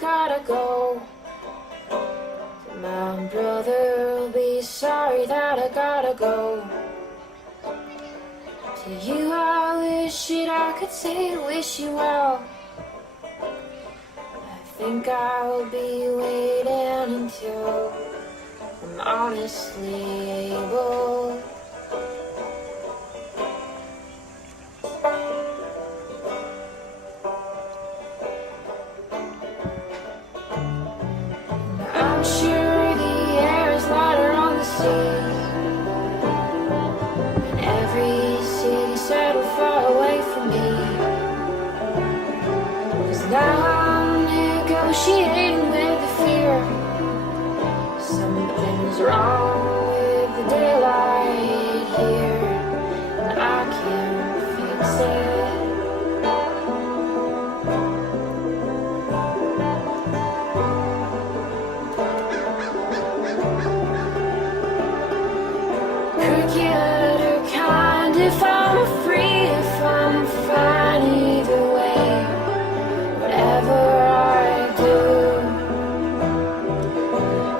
gotta go. My brother will be sorry that I gotta go. To you I wish it I could say wish you well. I think I'll be waiting until I'm honestly able. I'm sure the air is lighter on the sea, and every city settled far away from me. 'Cause now I'm negotiating with the fear. Something's wrong with the daylight here, and I can't fix it. Crooked or kind, if I'm free, if I'm fine either way, whatever I do,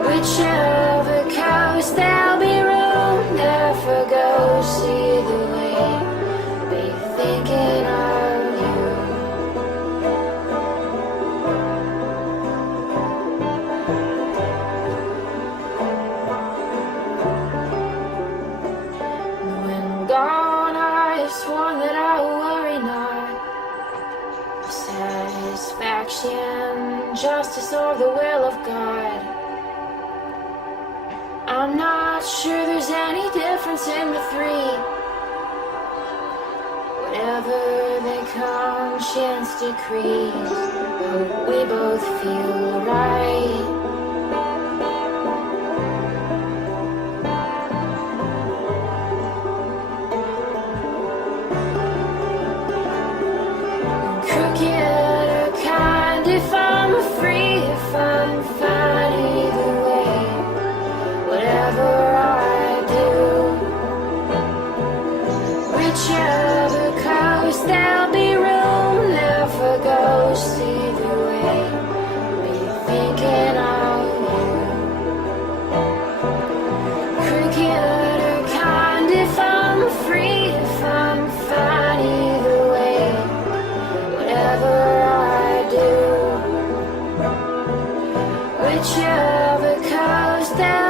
whichever coast, there'll be room there for ghosts either way. Be thinking of you. When gone, I sworn that I worry not. Satisfaction, justice, or the will of God. I'm not sure there's any difference in the three. Whatever the conscience decrees, but we both feel right. Crooked or kind, if I'm free, if I'm fine either way, whatever I do, whichever coast, there'll be room there for ghosts either way. Be thinking of you. Crooked or kind, if I'm free, if I'm fine either way, whatever I do, whichever coast, there'll